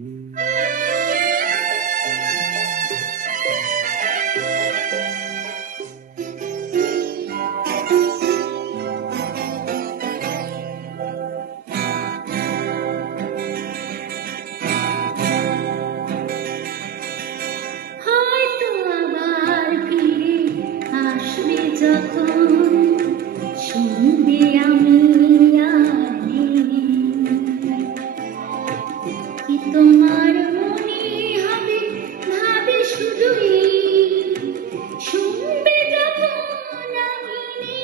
হয়তো তোমার মনে হবে ভাবে শুধুই। শুনবে যখন আমি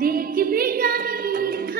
দেখবে গাড়ি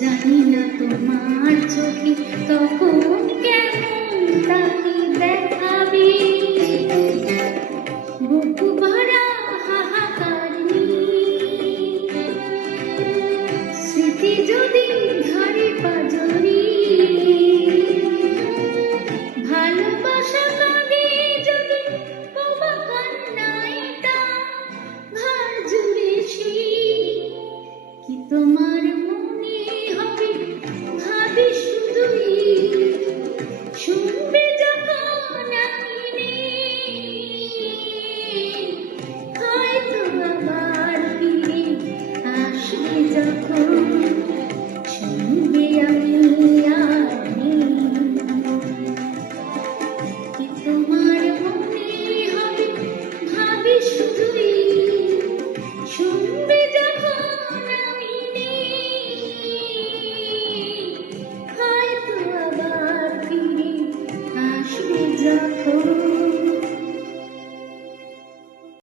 জানি না তোমার চোখে তখন কেমন লাগে।